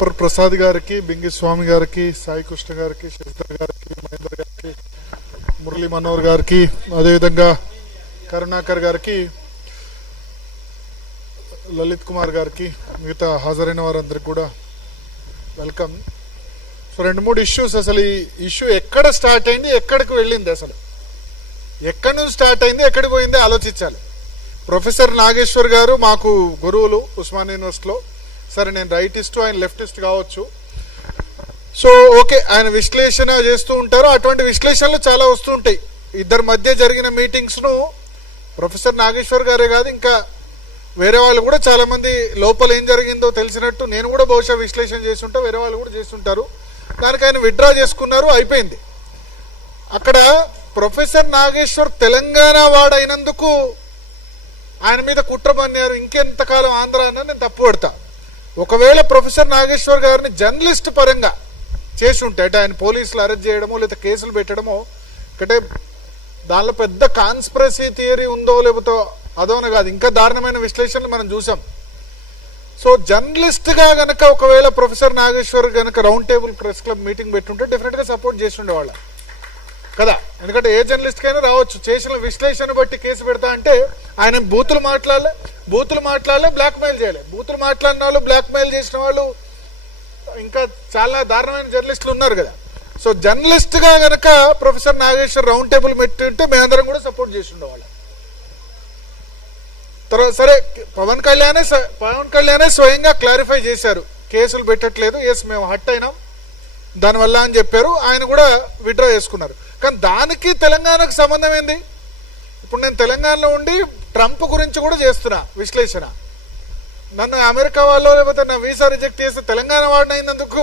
ప్రసాద్ గారికి, బింగి స్వామి గారికి, సాయి కృష్ణ గారికి, శశిధర్ గారికి, మహేందర్ గారికి, మురళీ మనోహర్ గారికి, అదేవిధంగా కరుణాకర్ గారికి, లలిత్ కుమార్ గారికి, మిగతా హాజరైన వారందరికి కూడా వెల్కమ్. So 2-3 issues. అసలు ఈ ఇష్యూ ఎక్కడ స్టార్ట్ అయింది, ఎక్కడికి వెళ్ళింది, అసలు ఎక్కడి నుంచి స్టార్ట్ అయింది, ఎక్కడికి పోయింది ఆలోచించాలి. ప్రొఫెసర్ నాగేశ్వర్ గారు మాకు గురువులు ఉస్మానియా యూనివర్సిటీలో. సరే, నేను రైటిస్ట్, ఆయన లెఫ్టిస్ట్ కావచ్చు. సో ఓకే, ఆయన విశ్లేషణ చేస్తూ ఉంటారు. అటువంటి విశ్లేషణలు చాలా వస్తూ ఉంటాయి. ఇద్దరి మధ్య జరిగిన మీటింగ్స్ను ప్రొఫెసర్ నాగేశ్వర్ గారే కాదు, ఇంకా వేరే వాళ్ళు కూడా చాలా మంది లోపల ఏం జరిగిందో తెలిసినట్టు నేను కూడా బహుశా విశ్లేషణ చేస్తుంటా, వేరే వాళ్ళు కూడా చేస్తుంటారు. దానికి ఆయన విత్డ్రా చేసుకున్నారు, అయిపోయింది. అక్కడ ప్రొఫెసర్ నాగేశ్వర్ తెలంగాణ వాడైనందుకు ఆయన మీద కుట్ర పన్నారు. ఇంకెంతకాలం ఆంధ్ర అన్న నేను తప్పు పడతా. ఒకవేళ ప్రొఫెసర్ నాగేశ్వర్ గారిని జర్నలిస్ట్ పరంగా చేసి ఉంటే, అంటే ఆయన పోలీసులు అరెస్ట్ చేయడమో లేదా కేసులు పెట్టడమో, అంటే దానిలో పెద్ద కాన్స్పిరసీ థియరీ ఉందో లేకపోతే అదోన కాదు, ఇంకా దారుణమైన విశ్లేషణలు మనం చూసాం. సో జర్నలిస్ట్ గా గనక ఒకవేళ ప్రొఫెసర్ నాగేశ్వర్ గనక round table press club meeting పెట్టుంటే డెఫినెట్ గా సపోర్ట్ చేసి ఉండేవాళ్ళ కదా. ఎందుకంటే ఏ జర్నలిస్ట్ కైనా రావచ్చు, చేసిన విశ్లేషణ బట్టి కేసు పెడతా అంటే ఆయన బూతులు మాట్లాడలే, బ్లాక్ మెయిల్ చేయలే. బూతులు మాట్లాడిన వాళ్ళు, బ్లాక్ మెయిల్ చేసిన వాళ్ళు, ఇంకా చాలా దారుణమైన జర్నలిస్టులు ఉన్నారు కదా. సో జర్నలిస్ట్ గా గనక ప్రొఫెసర్ నాగేశ్వర్ రౌండ్ టేబుల్ పెట్టుంటే మేమందరం కూడా సపోర్ట్ చేసి ఉండేవాళ్ళం. తర్వాత సరే, పవన్ కళ్యాణే స్వయంగా క్లారిఫై చేశారు, కేసులు పెట్టట్లేదు, ఎస్ మేము హట్ అయినాం దానివల్ల అని చెప్పారు. ఆయన కూడా విత్డ్రా చేసుకున్నారు. కానీ దానికి తెలంగాణకు సంబంధం ఏంది? ఇప్పుడు నేను తెలంగాణలో ఉండి ట్రంప్ గురించి కూడా చేస్తున్నా విశ్లేషణ. నన్ను అమెరికా వాళ్ళు లేకపోతే నా వీసా రిజెక్ట్ చేస్తే తెలంగాణ వాడినందుకు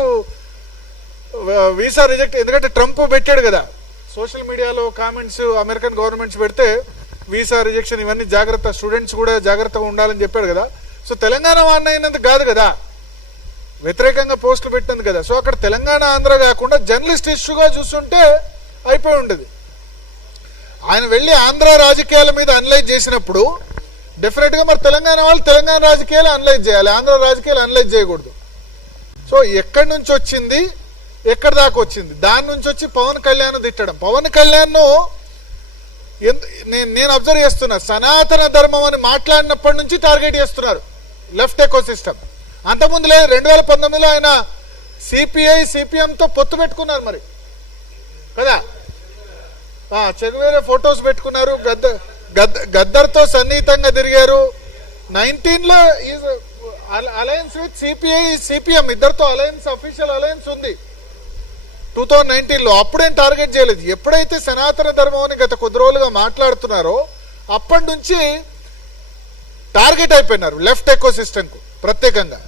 వీసా రిజెక్ట్, ఎందుకంటే ట్రంప్ పెట్టాడు కదా సోషల్ మీడియాలో కామెంట్స్, అమెరికన్ గవర్నమెంట్స్ పెడితే వీసా రిజెక్షన్ ఇవన్నీ జాగ్రత్త, స్టూడెంట్స్ కూడా జాగ్రత్తగా ఉండాలని చెప్పాడు కదా. సో తెలంగాణ వాడినందుకు కాదు కదా, వ్యతిరేకంగా పోస్టులు పెట్టింది కదా. సో అక్కడ తెలంగాణ ఆంధ్ర కాకుండా జర్నలిస్ట్ ఇష్యూగా చూస్తుంటే అయిపోయి ఉండేది. ఆయన వెళ్ళి ఆంధ్ర రాజకీయాల మీద అనలైజ్ చేసినప్పుడు డెఫినెట్ గా మరి తెలంగాణ వాళ్ళు తెలంగాణ రాజకీయాలు అనలైజ్ చేయాలి, ఆంధ్ర రాజకీయాలు అనలైజ్ చేయకూడదు. సో ఎక్కడి నుంచి వచ్చింది, ఎక్కడి దాకా వచ్చింది, దాని నుంచి వచ్చి పవన్ కళ్యాణ్ తిట్టడం. పవన్ కళ్యాణ్ నేను అబ్జర్వ్ చేస్తున్నా, సనాతన ధర్మం అని మాట్లాడినప్పటి నుంచి టార్గెట్ చేస్తున్నారు లెఫ్ట్ ఎకో సిస్టమ్. అంతకుముందు లేదు, 2019లో ఆయన సిపిఐ సిపిఎంతో పొత్తు పెట్టుకున్నారు మరి కదా, చెగువేరే ఫొటోస్ పెట్టుకున్నారు, గద్దర్తో సన్నిహితంగా తిరిగారు. 19లో అలయన్స్ విత్ సిపిఐ సిపిఎం ఇద్దరితో అలయన్స్, అఫీషియల్ అలయన్స్ ఉంది 2019లో. అప్పుడేం టార్గెట్ చేయలేదు. ఎప్పుడైతే సనాతన ధర్మం అని గత కొద్ది రోజులుగా మాట్లాడుతున్నారో అప్పటి నుంచి టార్గెట్ అయిపోయినారు లెఫ్ట్ ఎకో సిస్టమ్ కు ప్రత్యేకంగా.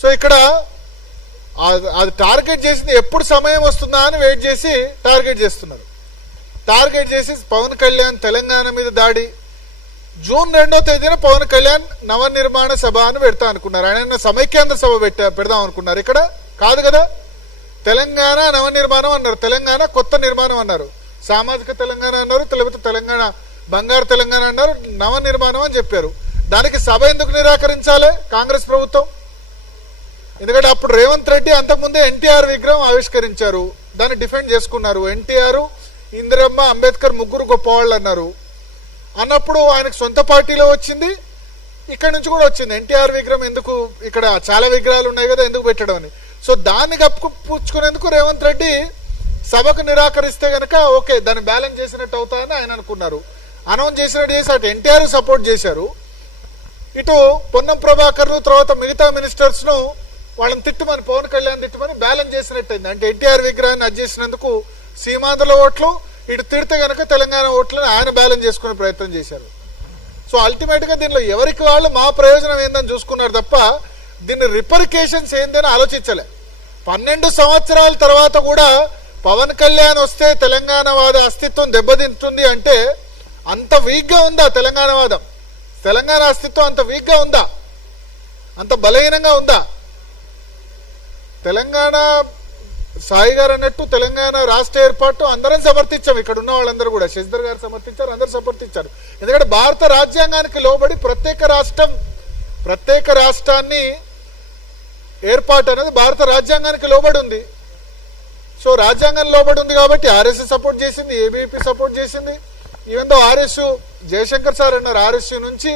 సో ఇక్కడ అది టార్గెట్ చేసింది ఎప్పుడు సమయం వస్తుందా అని వెయిట్ చేసి టార్గెట్ చేస్తున్నారు. టార్గెట్ చేసి పవన్ కళ్యాణ్ తెలంగాణ మీద దాడి. జూన్ 2వ తేదీన పవన్ కళ్యాణ్ నవనిర్మాణ సభ అని పెడతా అనుకున్నారు. ఆయన సమైక్యాంధ్ర సభ పెడదాం అనుకున్నారు. ఇక్కడ కాదు కదా, తెలంగాణ నవనిర్మాణం అన్నారు, తెలంగాణ కొత్త నిర్మాణం అన్నారు, సామాజిక తెలంగాణ అన్నారు, లేకపోతే తెలంగాణ బంగారు తెలంగాణ అన్నారు, నవనిర్మాణం అని చెప్పారు. దానికి సభ ఎందుకు నిరాకరించాలి కాంగ్రెస్ ప్రభుత్వం? ఎందుకంటే అప్పుడు రేవంత్ రెడ్డి అంతకుముందే ఎన్టీఆర్ విగ్రహం ఆవిష్కరించారు, దాన్ని డిఫెండ్ చేసుకున్నారు. ఎన్టీఆర్, ఇందిరమ్మ, అంబేద్కర్ ముగ్గురు గొప్పవాళ్ళు అన్నారు. అన్నప్పుడు ఆయనకు సొంత పార్టీలో వచ్చింది, ఇక్కడ నుంచి కూడా వచ్చింది. ఎన్టీఆర్ విగ్రహం ఎందుకు, ఇక్కడ చాలా విగ్రహాలు ఉన్నాయి కదా, ఎందుకు పెట్టడం అని. సో దాన్ని కప్పుపుచ్చుకునేందుకు రేవంత్ రెడ్డి సభకు నిరాకరిస్తే గనక ఓకే దాన్ని బ్యాలెన్స్ చేసినట్టు అవుతా అని ఆయన అనుకున్నారు. అనౌన్స్ చేసినట్టు చేసి అటు ఎన్టీఆర్ సపోర్ట్ చేశారు, ఇటు పొన్నం ప్రభాకర్ తర్వాత మిగతా మినిస్టర్స్ ను వాళ్ళని తిట్టుమని, పవన్ కళ్యాణ్ తిట్టుమని బ్యాలెన్స్ చేసినట్టయింది. అంటే ఎన్టీఆర్ విగ్రహాన్ని అది చేసినందుకు సీమాంధ్రల ఓట్లు, ఇటు తిడితే గనక తెలంగాణ ఓట్లను ఆయన బ్యాలెన్స్ చేసుకునే ప్రయత్నం చేశారు. సో అల్టిమేట్ గా దీనిలో ఎవరికి వాళ్ళు మా ప్రయోజనం ఏందని చూసుకున్నారు తప్ప దీన్ని రిపర్కేషన్స్ ఏందని ఆలోచించలే. 12 సంవత్సరాల తర్వాత కూడా పవన్ కళ్యాణ్ వస్తే తెలంగాణ వాద అస్తిత్వం దెబ్బతింటుంది అంటే అంత వీక్ గా ఉందా తెలంగాణ వాదం? తెలంగాణ అస్తిత్వం అంత వీక్ గా ఉందా, అంత బలహీనంగా ఉందా? తెలంగాణ సాయి గారు అన్నట్టు తెలంగాణ రాష్ట్ర ఏర్పాటు అందరం సమర్థించాం, ఇక్కడ ఉన్న వాళ్ళందరూ కూడా, శశిధర్ గారు సమర్థించారు, అందరూ సమర్థించారు. ఎందుకంటే భారత రాజ్యాంగానికి లోబడి ప్రత్యేక రాష్ట్రాన్ని ఏర్పాటు అనేది భారత రాజ్యాంగానికి లోబడి ఉంది. సో రాజ్యాంగం లోబడి ఉంది కాబట్టి ఆర్ఎస్ఎస్ సపోర్ట్ చేసింది, ఏబీపీ సపోర్ట్ చేసింది. Even though RS Jayashankar sir అన్నారు ఆర్ఎస్ నుంచి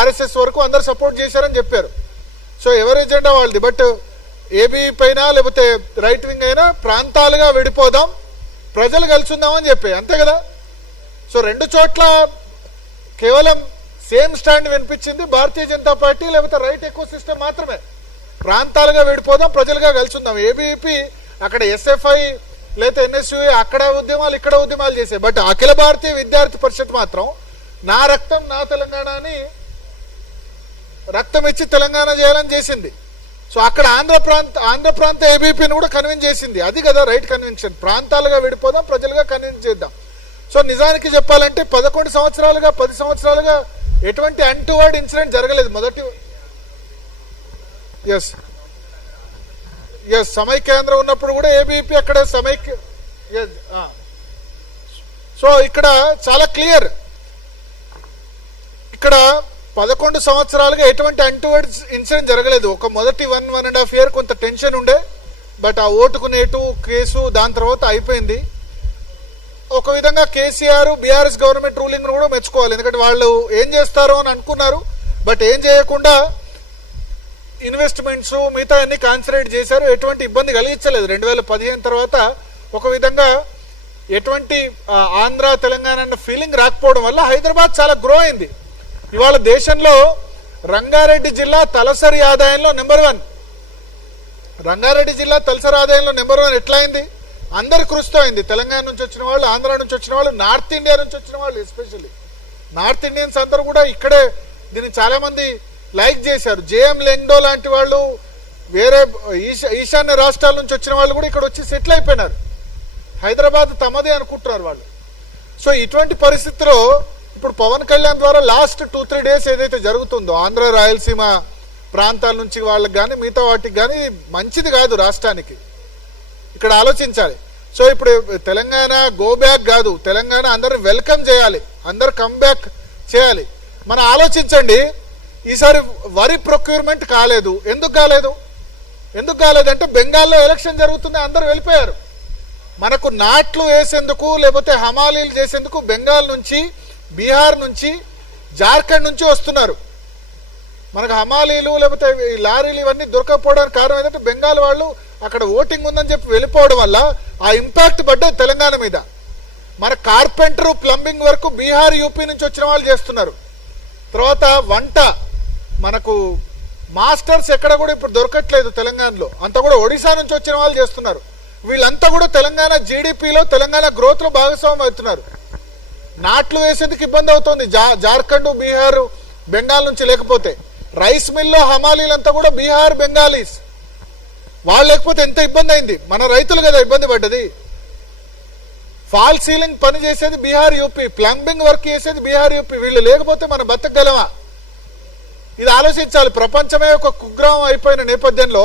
ఆర్ఎస్ఎస్ వరకు అందరు సపోర్ట్ చేశారని చెప్పారు. సో ఎవరి ఎజెండా వాళ్ళది. బట్ ఏబీపీ అయినా లేకపోతే రైట్ వింగ్ అయినా ప్రాంతాలుగా విడిపోదాం, ప్రజలు కలిసి ఉందామని చెప్పి అంతే కదా. సో రెండు చోట్ల కేవలం సేమ్ స్టాండ్ వినిపించింది భారతీయ జనతా పార్టీ లేకపోతే రైట్ ఎకో సిస్టమ్ మాత్రమే. ప్రాంతాలుగా విడిపోదాం, ప్రజలుగా కలిసి ఉందాం. ఏబీపీ అక్కడ ఎస్ఎఫ్ఐ లేదా ఎన్ఎస్యుఐ అక్కడ ఉద్యమాలు ఇక్కడ ఉద్యమాలు చేసే. బట్ అఖిల భారతీయ విద్యార్థి పరిషత్ మాత్రం నా రక్తం నా తెలంగాణ అని రక్తం ఇచ్చి తెలంగాణ చేయాలని చేసింది. సో అక్కడ ఆంధ్ర ప్రాంత ఏబీపీని కూడా కన్విన్స్ చేసింది. అది కదా రైట్ కన్వెన్షన్. ప్రాంతాలుగా విడిపోదాం, ప్రజలుగా కన్విన్స్ చేద్దాం. సో నిజానికి చెప్పాలంటే 11 సంవత్సరాలుగా 10 సంవత్సరాలుగా ఎటువంటి అన్టువర్డ్ ఇన్సిడెంట్ జరగలేదు. మొదటి ఎస్ సమైక్యాంధ్ర ఉన్నప్పుడు కూడా ఏబీపీ అక్కడ సమైక్య. సో ఇక్కడ చాలా క్లియర్, ఇక్కడ 11 సంవత్సరాలుగా ఎటువంటి అన్టువర్డ్ ఇన్సిడెంట్ జరగలేదు. ఒక మొదటి 1.5 year కొంత టెన్షన్ ఉండే. బట్ ఆ ఓటుకు నేటు కేసు దాని తర్వాత అయిపోయింది. ఒక విధంగా కేసీఆర్ బీఆర్ఎస్ గవర్నమెంట్ రూలింగ్ కూడా మెచ్చుకోవాలి. ఎందుకంటే వాళ్ళు ఏం చేస్తారో అని అనుకున్నారు, బట్ ఏం చేయకుండా ఇన్వెస్ట్మెంట్స్ మిగతా అన్ని కాన్సన్ట్రేట్ చేశారు. ఎటువంటి ఇబ్బంది కలిగించలేదు. 2015 తర్వాత ఒక విధంగా ఎటువంటి ఆంధ్ర తెలంగాణ అన్న ఫీలింగ్ రాకపోవడం వల్ల హైదరాబాద్ చాలా గ్రో అయింది. ఇవాళ దేశంలో రంగారెడ్డి జిల్లా తలసరి ఆదాయంలో నెంబర్ 1. రంగారెడ్డి జిల్లా తలసరి ఆదాయంలో నెంబర్ 1 ఎట్లా అయింది? అందరు కృషితో అయింది. తెలంగాణ నుంచి వచ్చిన వాళ్ళు, ఆంధ్ర నుంచి వచ్చిన వాళ్ళు, నార్త్ ఇండియా నుంచి వచ్చిన వాళ్ళు, ఎస్పెషల్లీ నార్త్ ఇండియన్స్ అందరూ కూడా ఇక్కడే దీన్ని చాలా మంది లైక్ చేశారు. జేఎం లెంగ్డో లాంటి వాళ్ళు, వేరే ఈశాన్య రాష్ట్రాల నుంచి వచ్చిన వాళ్ళు కూడా ఇక్కడ వచ్చి సెటిల్ అయిపోయినారు. హైదరాబాద్ తమదే అనుకుంటున్నారు వాళ్ళు. సో ఇటువంటి పరిస్థితిలో ఇప్పుడు పవన్ కళ్యాణ్ ద్వారా లాస్ట్ 2-3 days ఏదైతే జరుగుతుందో ఆంధ్ర రాయలసీమ ప్రాంతాల నుంచి వాళ్ళకి కానీ మిగతా వాటికి కానీ మంచిది కాదు రాష్ట్రానికి. ఇక్కడ ఆలోచించాలి. సో ఇప్పుడు తెలంగాణ గో బ్యాక్ కాదు, తెలంగాణ అందరూ వెల్కమ్ చేయాలి, అందరు కమ్ బ్యాక్ చేయాలి. మనం ఆలోచించండి, ఈసారి వరి ప్రొక్యూర్మెంట్ కాలేదు. ఎందుకు కాలేదంటే బెంగాల్లో ఎలక్షన్ జరుగుతుంది, అందరూ వెళ్ళిపోయారు. మనకు నాట్లు వేసేందుకు లేకపోతే హమాలీలు చేసేందుకు బెంగాల్ నుంచి, బీహార్ నుంచి, జార్ఖండ్ నుంచి వస్తున్నారు. మనకు హమాలీలు లేకపోతే లారీలు ఇవన్నీ దొరకకపోవడానికి కారణం ఏంటంటే బెంగాల్ వాళ్ళు అక్కడ ఓటింగ్ ఉందని చెప్పి వెళ్ళిపోవడం వల్ల ఆ ఇంపాక్ట్ పడ్డది తెలంగాణ మీద. మన కార్పెంటరు ప్లంబింగ్ వరకు బీహార్ యూపీ నుంచి వచ్చిన వాళ్ళు చేస్తున్నారు. తర్వాత వంట మనకు మాస్టర్స్ ఎక్కడ కూడా ఇప్పుడు దొరకట్లేదు తెలంగాణలో, అంతా కూడా ఒడిశా నుంచి వచ్చిన వాళ్ళు చేస్తున్నారు. వీళ్ళంతా కూడా తెలంగాణ జీడిపిలో తెలంగాణ గ్రోత్ లో భాగస్వామ్యం అవుతున్నారు. నాట్లు వేసేందుకు ఇబ్బంది అవుతుంది జార్ఖండ్, బీహార్, బెంగాల్ నుంచి. లేకపోతే రైస్ మిల్లో హమాలీలంతా కూడా బీహార్ బెంగాలీస్. వాళ్ళు లేకపోతే ఎంత ఇబ్బంది అయింది. మన రైతులు కదా ఇబ్బంది పడ్డది. ఫాల్ సీలింగ్ పని చేసేది బీహార్ యూపీ, ప్లంబింగ్ వర్క్ చేసేది బీహార్ యూపీ. వీళ్ళు లేకపోతే మనం బతకగలమా? ఇది ఆలోచించాలి. ప్రపంచమే ఒక కుగ్రామం అయిపోయిన నేపథ్యంలో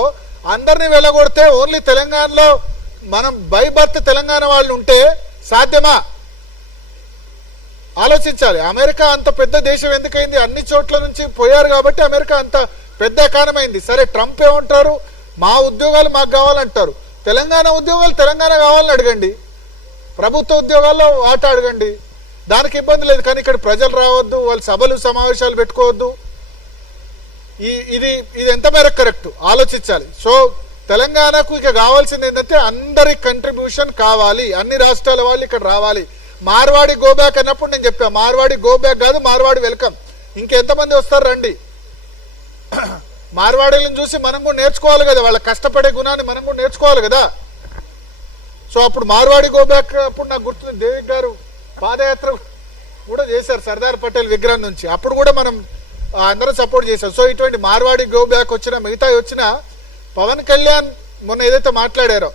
అందరినీ వెళ్ళగొడితే ఓన్లీ తెలంగాణలో మనం బై బర్త్ తెలంగాణ వాళ్ళు ఉంటే సాధ్యమా? ఆలోచించాలి. అమెరికా అంత పెద్ద దేశం ఎందుకైంది? అన్ని చోట్ల నుంచి పోయారు కాబట్టి అమెరికా అంత పెద్ద ఎకానమీ అయింది. సరే, ట్రంప్ ఏమంటారు? మా ఉద్యోగాలు మాకు కావాలంటారు. తెలంగాణ ఉద్యోగాలు తెలంగాణ కావాలని అడగండి, ప్రభుత్వ ఉద్యోగాల్లో వాటా అడగండి, దానికి ఇబ్బంది లేదు. కానీ ఇక్కడ ప్రజలు రావద్దు, వాళ్ళు సభలు సమావేశాలు పెట్టుకోవద్దు. ఇది ఎంత మేరకు కరెక్ట్ ఆలోచించాలి. సో తెలంగాణకు ఇక కావాల్సింది ఏంటంటే అందరి కంట్రిబ్యూషన్ కావాలి, అన్ని రాష్ట్రాల వాళ్ళు ఇక్కడ రావాలి. మార్వాడి గో బ్యాక్ అన్నప్పుడు నేను చెప్పా, మార్వాడి గో బ్యాక్ కాదు, మార్వాడి వెల్కమ్. ఇంకెంతమంది వస్తారు రండి. మార్వాడీలను చూసి మనం కూడా నేర్చుకోవాలి కదా, వాళ్ళ కష్టపడే గుణాన్ని మనం కూడా నేర్చుకోవాలి కదా. సో అప్పుడు మార్వాడి గో బ్యాక్ అప్పుడు నాకు గుర్తుంది, దేవి గారు పాదయాత్ర కూడా చేశారు సర్దార్ పటేల్ విగ్రహం నుంచి. అప్పుడు కూడా మనం అందరం సపోర్ట్ చేశాం. సో ఇటువంటి మార్వాడి గో బ్యాక్ వచ్చిన మిగతా వచ్చిన పవన్ కళ్యాణ్ మొన్న ఏదైతే మాట్లాడారో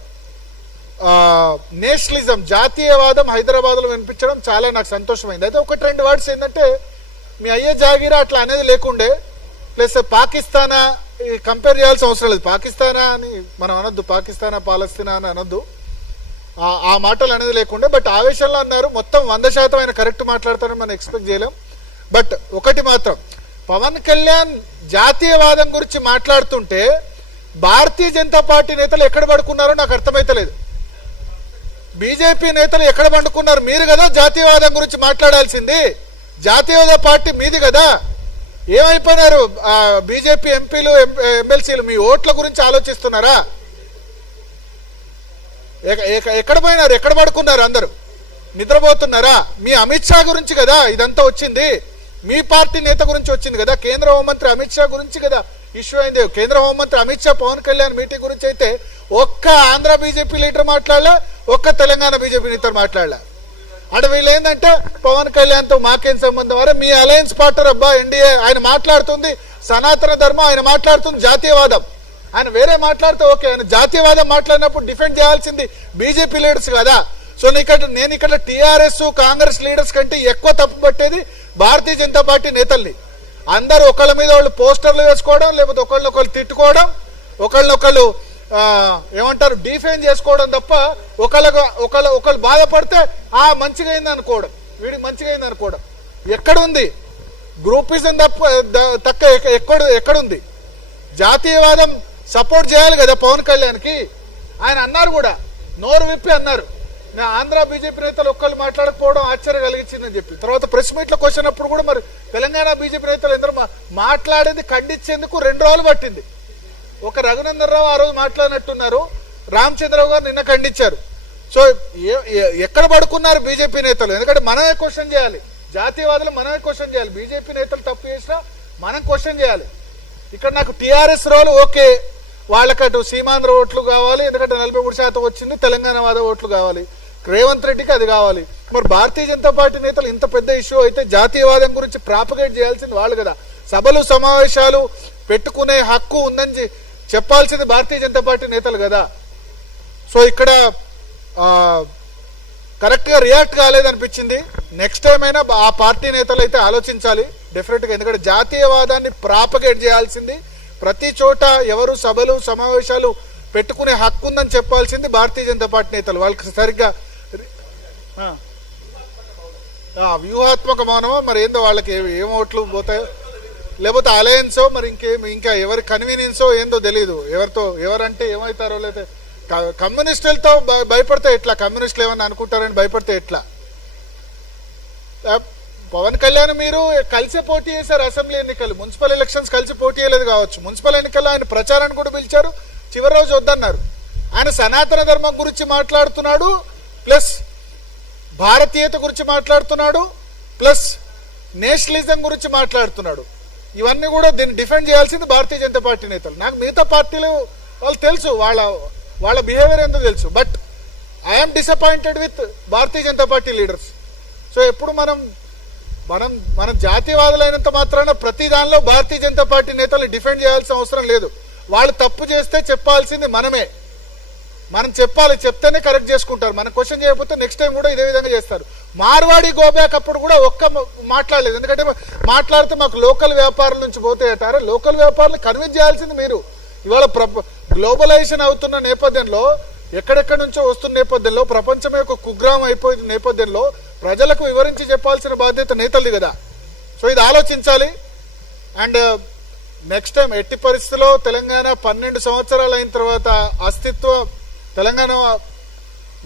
నేషనలిజం, జాతీయవాదం హైదరాబాద్ లో వినిపించడం చాలా నాకు సంతోషమైంది. అయితే 1-2 వర్డ్స్ ఏంటంటే మీ అయ్యే జాగీరా అట్లా అనేది లేకుండే, ప్లస్ పాకిస్తానా కంపేర్ చేయాల్సిన అవసరం లేదు. పాకిస్తానా అని మనం అనొద్దు, పాకిస్తానా పాలస్తీనా అని అనొద్దు, ఆ మాటలు అనేది లేకుండే. బట్ ఆవేశంలో అన్నారు. మొత్తం 100% ఆయన కరెక్ట్ మాట్లాడతారని మనం ఎక్స్పెక్ట్ చేయలేం. బట్ ఒకటి మాత్రం, పవన్ కళ్యాణ్ జాతీయవాదం గురించి మాట్లాడుతుంటే భారతీయ జనతా పార్టీ నేతలు ఎక్కడ పడుకున్నారో నాకు అర్థమైతలేదు. బీజేపీ నేతలు ఎక్కడ పండుకున్నారు? మీరు కదా జాతీయవాదం గురించి మాట్లాడాల్సింది. జాతీయవాద పార్టీ మీది కదా. ఏమైపోయినారు బీజేపీ ఎంపీలు ఎమ్మెల్సీలు? మీ ఓట్ల గురించి ఆలోచిస్తున్నారా? ఎక్కడ పోయినారు? ఎక్కడ పడుకున్నారు? అందరూ నిద్రపోతున్నారా? మీ అమిత్ షా గురించి కదా ఇదంతా వచ్చింది. మీ పార్టీ నేత గురించి వచ్చింది కదా. కేంద్ర హోంమంత్రి అమిత్ షా గురించి కదా ఇష్యూ అయింది. కేంద్ర హోంమంత్రి అమిత్ షా పవన్ కళ్యాణ్ మీటింగ్ గురించి అయితే ఒక్క ఆంధ్ర బీజేపీ లీడర్ మాట్లాడలే, ఒక్క తెలంగాణ బీజేపీ నేత మాట్లాడలే. అంటే వీళ్ళు ఏంటంటే పవన్ కళ్యాణ్ తో మాకేం సంబంధం? అరే మీ అలయన్స్ పార్ట్నర్ అబ్బా ఎన్డీఏ. ఆయన మాట్లాడుతుంది సనాతన ధర్మం, ఆయన మాట్లాడుతుంది జాతీయవాదం. ఆయన వేరే మాట్లాడితే ఓకే, ఆయన జాతీయవాదం మాట్లాడినప్పుడు డిఫెండ్ చేయాల్సింది బీజేపీ లీడర్స్ కదా. సో నేను ఇక్కడ టీఆర్ఎస్ కాంగ్రెస్ లీడర్స్ కంటే ఎక్కువ తప్పు పట్టేది భారతీయ జనతా పార్టీ నేతల్ని. అందరూ ఒకళ్ళ మీద వాళ్ళు పోస్టర్లు వేసుకోవడం, లేకపోతే ఒకళ్ళనొకళ్ళు తిట్టుకోవడం, ఒకళ్ళనొకళ్ళు ఏమంటారు డిఫైన్ చేసుకోవడం తప్ప ఒకళ్ళు బాధపడితే మంచిగా అయింది అనుకోవడం, వీడికి మంచిగా అయింది అనుకోవడం ఎక్కడుంది? గ్రూపిజం తక్క ఎక్కడుంది? జాతీయవాదం సపోర్ట్ చేయాలి కదా పవన్ కళ్యాణ్కి. ఆయన అన్నారు కూడా, నోరు విప్పి అన్నారు, నా ఆంధ్ర బీజేపీ నేతలు ఒక్కళ్ళు మాట్లాడకపోవడం ఆశ్చర్యం కలిగించిందని చెప్పి. తర్వాత ప్రెస్ మీట్లో క్వశ్చన్ అప్పుడు కూడా మరి తెలంగాణ బీజేపీ నేతలు ఎందరూ మాట్లాడేది ఖండించేందుకు 2 రోజులు పట్టింది. ఒక రఘునందన్ రావు ఆ రోజు మాట్లాడినట్టున్నారు, రామచంద్రరావు గారు నిన్న ఖండించారు. సో ఎక్కడ పడుకున్నారు బీజేపీ నేతలు? ఎందుకంటే మనమే క్వశ్చన్ చేయాలి, జాతీయవాదులు మనమే క్వశ్చన్ చేయాలి. బీజేపీ నేతలు తప్పు చేసినా మనం క్వశ్చన్ చేయాలి. ఇక్కడ నాకు టీఆర్ఎస్ రోలు ఓకే, వాళ్ళకటు సీమాంధ్ర ఓట్లు కావాలి, ఎందుకంటే 43% వచ్చింది, తెలంగాణ వాద ఓట్లు కావాలి, రేవంత్ రెడ్డికి అది కావాలి. మరి భారతీయ జనతా పార్టీ నేతలు ఇంత పెద్ద ఇష్యూ అయితే జాతీయవాదం గురించి ప్రాపగేట్ చేయాల్సింది వాళ్ళు కదా. సభలు సమావేశాలు పెట్టుకునే హక్కు ఉందని చెప్పాల్సింది భారతీయ జనతా పార్టీ నేతలు కదా. సో ఇక్కడ కరెక్ట్ గా రియాక్ట్ కాలేదనిపించింది. నెక్స్ట్ టైం అయినా ఆ పార్టీ నేతలు అయితే ఆలోచించాలి డెఫినెట్ గా. ఎందుకంటే జాతీయవాదాన్ని ప్రాపగేట్ చేయాల్సింది ప్రతి చోట ఎవరు సభలు సమావేశాలు పెట్టుకునే హక్కు ఉందని చెప్పాల్సింది భారతీయ జనతా పార్టీ నేతలు. వాళ్ళకి సరిగ్గా వ్యూహాత్మక మౌనమో మరి ఏందో, వాళ్ళకి ఏం ఓట్లు పోతాయో, లేకపోతే అలయన్సో, మరి ఇంకా ఎవరి కన్వీనియన్సో ఏందో తెలియదు. ఎవరంటే ఏమవుతారో, లేదా కమ్యూనిస్టులతో భయపడితే ఎట్లా? కమ్యూనిస్టులు ఏమన్నా అనుకుంటారని భయపడితే ఎట్లా? పవన్ కళ్యాణ్ మీరు కలిసి పోటీ చేశారు అసెంబ్లీ ఎన్నికలు, మున్సిపల్ ఎలక్షన్స్ కలిసి పోటీ చేయలేదు కావచ్చు. మున్సిపల్ ఎన్నికల్లో ఆయన ప్రచారాన్ని కూడా పిలిచారు, చివరి రోజు వద్దన్నారు. ఆయన సనాతన ధర్మం గురించి మాట్లాడుతున్నాడు, ప్లస్ భారతీయత గురించి మాట్లాడుతున్నాడు, ప్లస్ నేషనలిజం గురించి మాట్లాడుతున్నాడు. ఇవన్నీ కూడా దీన్ని డిఫెండ్ చేయాల్సింది భారతీయ జనతా పార్టీ నేతలు. నాకు మిగతా పార్టీలు వాళ్ళు తెలుసు, వాళ్ళ బిహేవియర్ ఎంతో తెలుసు. But I'm disappointed with Bharatiya Janata party leaders. So ఎప్పుడు మనం జాతీయవాదులైనంత మాత్రాన ప్రతి దానిలో భారతీయ జనతా పార్టీ నేతలు డిఫెండ్ చేయాల్సిన అవసరం లేదు. వాళ్ళు తప్పు చేస్తే చెప్పాల్సింది మనమే. మనం చెప్పాలి, చెప్తేనే కరెక్ట్ చేసుకుంటారు. మనం క్వశ్చన్ చేయకపోతే నెక్స్ట్ టైం కూడా ఇదే విధంగా చేస్తారు. మార్వాడి గోబ్యాక్ అప్పుడు కూడా మాట్లాడలేదు, ఎందుకంటే మాట్లాడితే మాకు లోకల్ వ్యాపారుల నుంచి పోతాయటారు. లోకల్ వ్యాపారులు కన్విన్స్ చేయాల్సింది మీరు. ఇవాళ గ్లోబలైజేషన్ అవుతున్న నేపథ్యంలో, ఎక్కడెక్కడి నుంచో వస్తున్న నేపథ్యంలో, ప్రపంచమే ఒక కుగ్రామం అయిపోయిన నేపథ్యంలో ప్రజలకు వివరించి చెప్పాల్సిన బాధ్యత నేతలది కదా. సో ఇది ఆలోచించాలి. అండ్ నెక్స్ట్ టైం ఎట్టి పరిస్థితుల్లో తెలంగాణ 12 సంవత్సరాలు అయిన తర్వాత తెలంగాణ,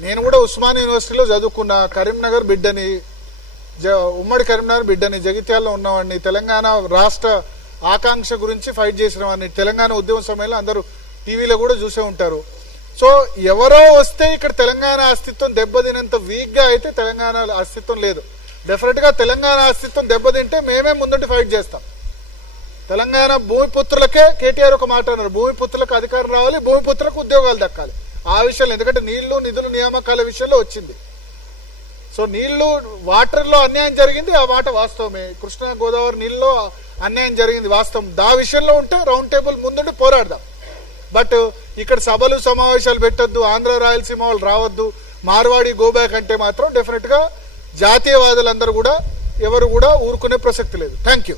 నేను కూడా ఉస్మాన్ యూనివర్సిటీలో చదువుకున్న, కరీంనగర్ బిడ్డని, ఉమ్మడి కరీంనగర్ బిడ్డని, జగిత్యాలలో ఉన్నవాడిని, తెలంగాణ రాష్ట్ర ఆకాంక్ష గురించి ఫైట్ చేసిన వాడిని. తెలంగాణ ఉద్యమ సమయంలో అందరూ టీవీలో కూడా చూసే ఉంటారు. సో ఎవరో వస్తే ఇక్కడ తెలంగాణ అస్తిత్వం దెబ్బతినంత వీక్ గా అయితే తెలంగాణ అస్తిత్వం లేదు. డెఫినెట్ గా తెలంగాణ అస్తిత్వం దెబ్బతింటే మేమే ముందుండి ఫైట్ చేస్తాం. తెలంగాణ భూమిపుత్రులకే కేటీఆర్ ఒక మాట అన్నారు, భూమిపుత్రులకు అధికారం రావాలి, భూమిపుత్రులకు ఉద్యోగాలు దక్కాలి. ఆ విషయంలో, ఎందుకంటే నీళ్లు నిధులు నియామకాల విషయంలో వచ్చింది. సో వాటర్ లో అన్యాయం జరిగింది, ఆ మాట వాస్తవమే. కృష్ణా గోదావరి నీళ్ళలో అన్యాయం జరిగింది వాస్తవం. దా విషయంలో ఉంటే రౌండ్ టేబుల్ ముందుండి పోరాడదాం. బట్ ఇక్కడ సభలు సమావేశాలు పెట్టొద్దు, ఆంధ్ర రాయలసీమ వాళ్ళు రావద్దు, మార్వాడి గోబ్యాక్ అంటే మాత్రం డెఫినెట్ గా జాతీయవాదులందరూ కూడా ఎవరు కూడా ఊరుకునే ప్రసక్తి లేదు. Thank you.